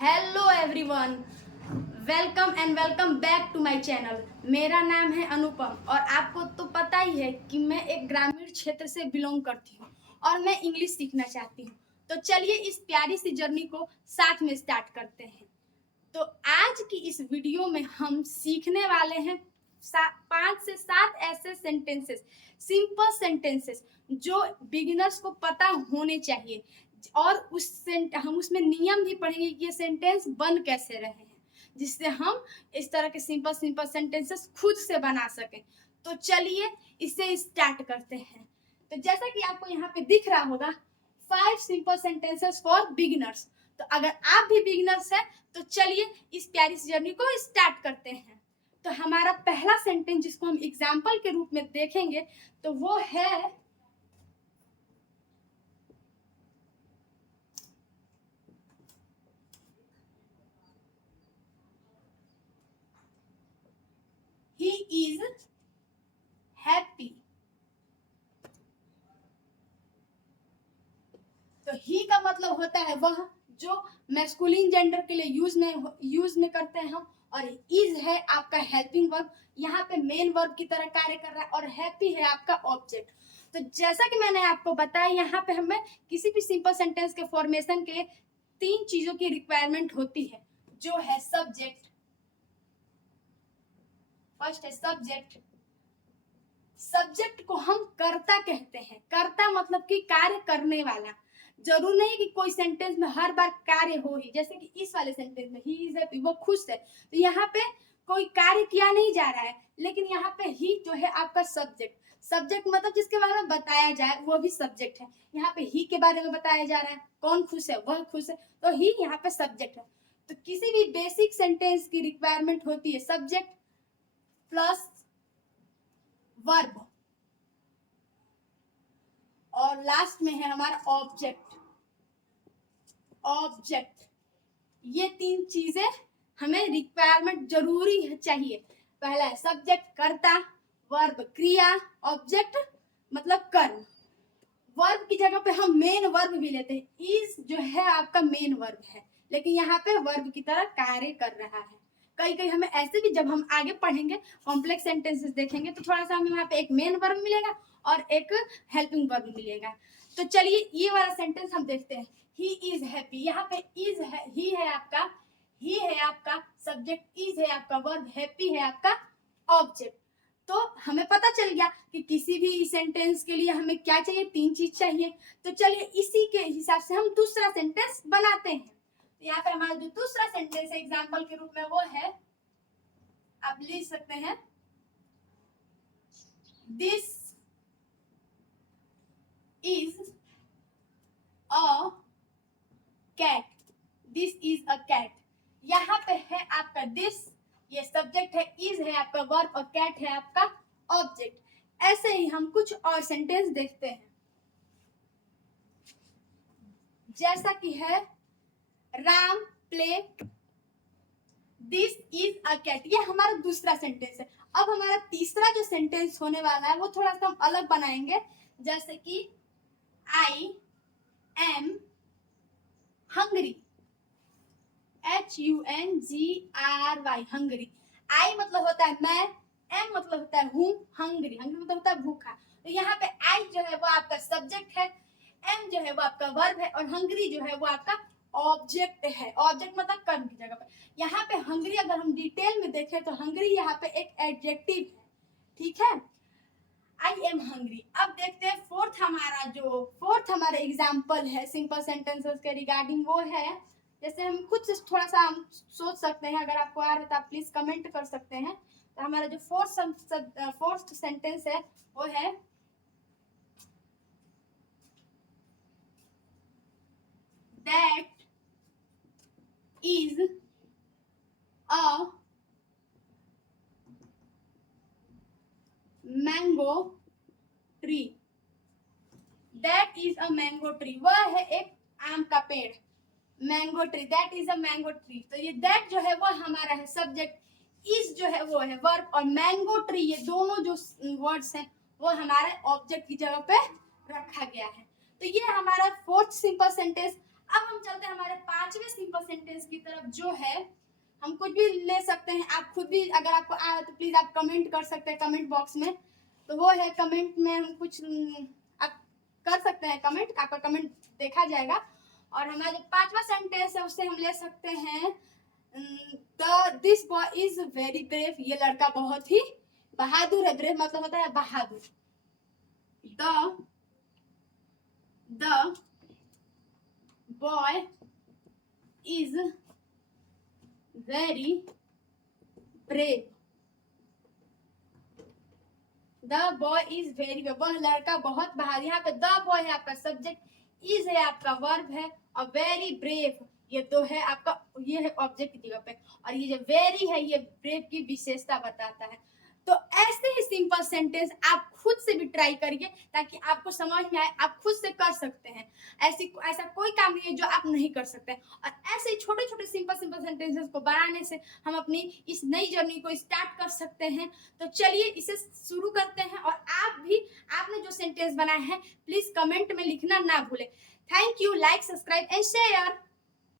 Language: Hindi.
Hello everyone, welcome and welcome back to my channel. मेरा नाम है अनुपम और आपको तो पता ही है कि मैं एक ग्रामीण क्षेत्र से बिलोंग करती हूँ और मैं इंग्लिश सीखना चाहती हूँ। तो चलिए इस प्यारी सी जर्नी को साथ में स्टार्ट करते हैं। तो आज की इस वीडियो में हम सीखने वाले हैं 5 से 7 ऐसे सेंटेंसेस, सिंपल सेंटेंसेस जो बिगिनर्स को पता होने चाहिए। और हम उसमें नियम भी पढ़ेंगे कि ये सेंटेंस बन कैसे रहे हैं, जिससे हम इस तरह के सिंपल सिंपल सेंटेंसेस खुद से बना सकें। तो चलिए इसे स्टार्ट करते हैं। तो जैसा कि आपको यहाँ पे दिख रहा होगा, 5 सिंपल सेंटेंसेस फॉर बिगिनर्स। तो अगर आप भी बिगिनर्स हैं तो चलिए इस प्यारी सी जर्नी को स्टार्ट करते हैं। तो हमारा पहला सेंटेंस जिसको हम एग्जाम्पल के रूप में देखेंगे तो वो है ही इज हैप्पी। तो ही का मतलब होता है वह, जो मैस्कुलिन जेंडर के लिए यूज में करते हैं हम। और इज है आपका हेल्पिंग वर्ब, यहाँ पे मेन वर्ब की तरह कार्य कर रहा है। और हैप्पी है आपका ऑब्जेक्ट। तो जैसा कि मैंने आपको बताया, यहाँ पे हमें किसी भी सिंपल सेंटेंस के फॉर्मेशन के लिए 3 चीजों की रिक्वायरमेंट होती है, जो है सब्जेक्ट। फर्स्ट है सब्जेक्ट। सब्जेक्ट को हम कर्ता कहते हैं। कर्ता मतलब कि कार्य करने वाला। जरूर नहीं कि कोई सेंटेंस में हर बार कार्य हो ही, जैसे कि इस वाले सेंटेंस में ही इज हैप्पी, वो खुश है, तो यहाँ पे कोई कार्य किया नहीं जा रहा है, लेकिन यहाँ पे ही जो है आपका सब्जेक्ट। सब्जेक्ट मतलब जिसके बारे में बताया जाए वो भी सब्जेक्ट है। यहाँ पे ही के बारे में बताया जा रहा है, कौन खुश है, वह खुश है, तो ही यहाँ पे सब्जेक्ट है। तो किसी भी बेसिक सेंटेंस की रिक्वायरमेंट होती है सब्जेक्ट प्लस वर्ब, और लास्ट में है हमारा ऑब्जेक्ट। ऑब्जेक्ट, ये 3 चीजें हमें रिक्वायरमेंट जरूरी चाहिए। पहला है सब्जेक्ट कर्ता, वर्ब क्रिया, ऑब्जेक्ट मतलब कर्म। वर्ब की जगह पे हम मेन वर्ब भी लेते हैं। इज जो है आपका मेन वर्ब है, लेकिन यहाँ पे वर्ब की तरह कार्य कर रहा है। कई कई हमें ऐसे भी, जब हम आगे पढ़ेंगे कॉम्प्लेक्स सेंटेंसेस देखेंगे, तो थोड़ा सा हमें वहाँ पे एक मेन वर्ब मिलेगा और एक हेल्पिंग वर्ब मिलेगा। तो चलिए ये वाला सेंटेंस हम देखते हैं। He is happy. यहाँ पे इज है, ही है आपका, ही है आपका सब्जेक्ट, इज है आपका वर्ब, हैप्पी है आपका ऑब्जेक्ट। तो हमें पता चल गया कि किसी भी सेंटेंस के लिए हमें क्या चाहिए, 3 चीज चाहिए। तो चलिए इसी के हिसाब से हम दूसरा सेंटेंस बनाते हैं। तो यहाँ पे हमारा जो दूसरा सेंटेंस है एग्जाम्पल के रूप में, वो है, आप लिख सकते हैं, this is a cat. This is a cat. यहाँ पे है आपका दिस, ये सब्जेक्ट है, इज है आपका वर्ब और कैट है आपका ऑब्जेक्ट। ऐसे ही हम कुछ और सेंटेंस देखते हैं, जैसा कि है example this is a cat. ये हमारा दूसरा सेंटेंस है। अब हमारा तीसरा जो सेंटेंस होने वाला है वो थोड़ा सा हम अलग बनाएंगे, जैसे कि I am hungry, HUNGRY, hungry. I मतलब होता है मैं, एम मतलब होता है हूँ, हंगरी, हंगरी मतलब होता है भूखा। तो यहाँ पे आई जो है वो आपका सब्जेक्ट है, एम जो है वो आपका वर्ब है, और हंगरी जो है वो आपका ऑब्जेक्ट है। ऑब्जेक्ट मतलब कर्म की जगह पे। यहाँ पे हंगरी अगर हम डिटेल में देखें तो हंगरी यहाँ पे एक एडजेक्टिव है, ठीक है, आई एम हंग्री। अब देखते हैं फोर्थ हमारा एग्जाम्पल है सिंपल सेंटेंसेस के रिगार्डिंग, वो है, जैसे हम खुद से थोड़ा सा हम सोच सकते हैं, अगर आपको आ रहा है तो आप प्लीज कमेंट कर सकते हैं। तो हमारा जो फोर्थ सेंटेंस है वो है, that is a mango tree. That is a mango tree, वह है एक आम का पेड़। Mango tree, that is a mango tree. तो ये दैट जो है वो हमारा है सब्जेक्ट, इज जो है वो है वर्ब, और मैंगो ट्री, ये दोनों जो वर्ड्स हैं वो हमारे ऑब्जेक्ट की जगह पे रखा गया है। तो ये हमारा फोर्थ सिंपल सेंटेंस। अब हम चलते हैं हमारे पांचवें सिंपल सेंटेंस की तरफ, जो है हम कुछ भी ले सकते हैं। आप खुद भी अगर आपको आया तो प्लीज आप कमेंट कर सकते हैं कमेंट बॉक्स में। तो वो है, कमेंट में हम कुछ आप कर सकते हैं कमेंट, आपका कमेंट देखा जाएगा। और हमारा जो पांचवा सेंटेंस है उससे हम ले सकते हैं this boy is very brave. ये लड़का बहुत ही बहादुर है। ब्रेव मतलब होता है बहादुर। The boy is very brave. The boy is very brave, वह लड़का बहुत बहादुर। यहाँ पे द बॉय है आपका सब्जेक्ट, इज है आपका वर्ब है, और वेरी ब्रेव ये तो है आपका, ये है ऑब्जेक्ट की जगह पे, और ये जो वेरी है ये ब्रेव की विशेषता बताता है। तो ऐसे ही सिंपल सेंटेंस आप खुद से भी ट्राई करिए ताकि आपको समझ में आए, आप खुद से कर सकते हैं। ऐसा कोई काम नहीं है जो आप नहीं कर सकते। और ऐसे छोटे छोटे सिंपल सेंटेंसेस को बनाने से हम अपनी इस नई जर्नी को स्टार्ट कर सकते हैं। तो चलिए इसे शुरू करते हैं। और आप भी, आपने जो सेंटेंस बनाए हैं प्लीज कमेंट में लिखना ना भूलें। Thank you, like, subscribe and share.